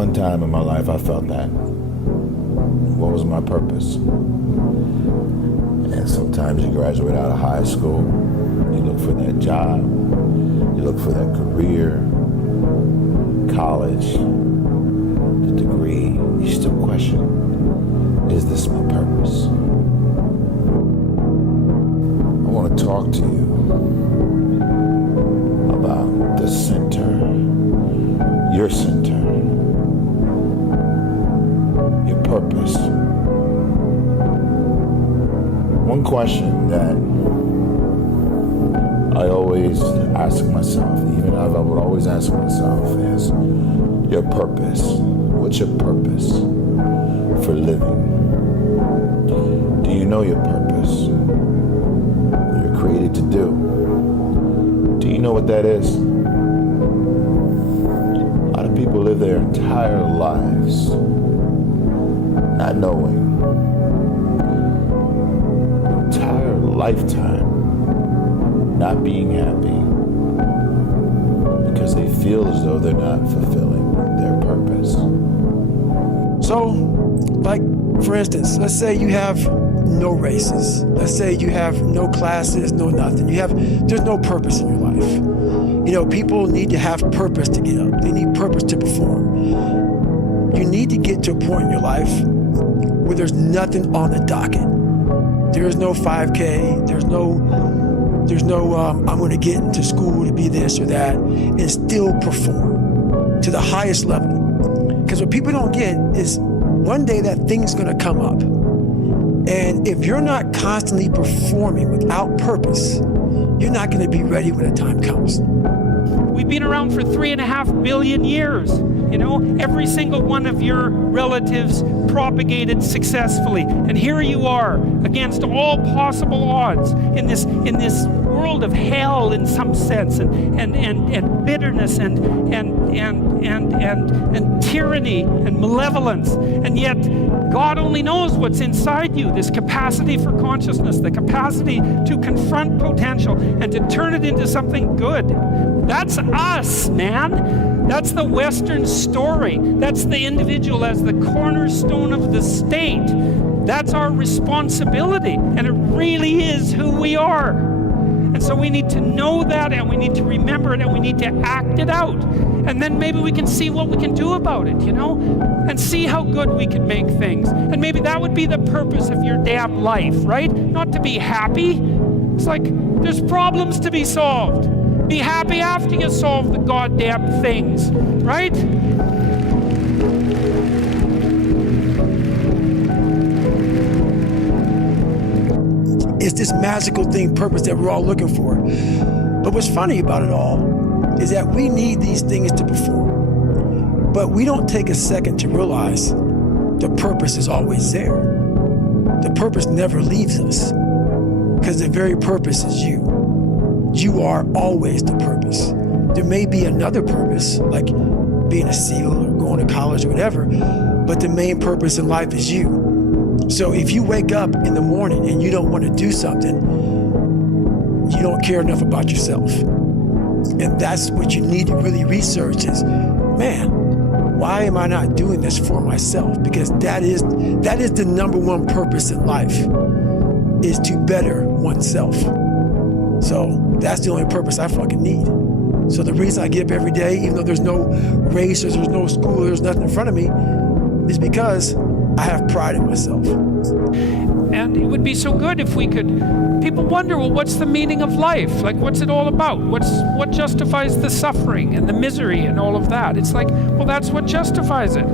one time in my life I felt that. What was my purpose? And sometimes you graduate out of high school, you look for that job, you look for that career, college, the degree, you still question, is this my purpose? I want to talk to you about the center, your center, your purpose. One question that I always ask myself, even I would always ask myself, is your purpose. What's your purpose for living? Do you know your purpose? What you're created to do? Do you know what that is? A lot of people live their entire lives not knowing, entire lifetime not being happy because they feel as though they're not fulfilling their purpose. So, like, for instance, let's say you have no races. Let's say you have no classes, no nothing. There's no purpose in your life. You know, people need to have purpose to get up. They need purpose to perform. You need to get to a point in your life where there's nothing on the docket. There is no 5K. There's no I'm going to get into school to be this or that, and still perform to the highest level. Because what people don't get is one day that thing's going to come up. And if you're not constantly performing without purpose, you're not going to be ready when the time comes. We've been around for 3.5 billion years. You know, every single one of your relatives propagated successfully. And here you are, against all possible odds, in this world of hell in some sense, and bitterness and tyranny and malevolence. And yet God only knows what's inside you, this capacity for consciousness, the capacity to confront potential and to turn it into something good. That's us, man. That's the Western story. That's the individual as the cornerstone of the state. That's our responsibility, and it really is who we are. And so we need to know that, and we need to remember it, and we need to act it out. And then maybe we can see what we can do about it, you know, and see how good we can make things. And maybe that would be the purpose of your damn life, right? Not to be happy. It's like there's problems to be solved. Be happy after you solve the goddamn things, right? It's this magical thing, purpose, that we're all looking for. But what's funny about it all is that we need these things to perform. But we don't take a second to realize the purpose is always there. The purpose never leaves us, because the very purpose is you. You are always the purpose. There may be another purpose, like being a SEAL or going to college or whatever, but the main purpose in life is you. So if you wake up in the morning and you don't want to do something, you don't care enough about yourself. And that's what you need to really research is, man, why am I not doing this for myself? Because that is the number one purpose in life, is to better oneself. So that's the only purpose I fucking need. So the reason I get up every day, even though there's no race or there's no school, there's nothing in front of me, is because I have pride in myself. And it would be so good if we could, people wonder, well, what's the meaning of life? Like, what's it all about? What justifies the suffering and the misery and all of that? It's like, well, that's what justifies it.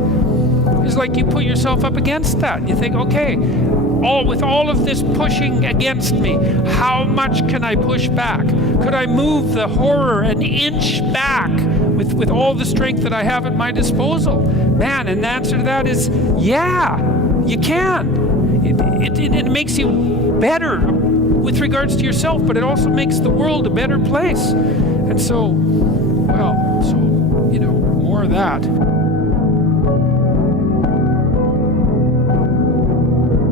It's like you put yourself up against that. You think, okay, with all of this pushing against me, how much can I push back? Could I move the horror an inch back with all the strength that I have at my disposal? Man, and the answer to that is, yeah, you can. It makes you better with regards to yourself, but it also makes the world a better place. And so, well, you know, more of that.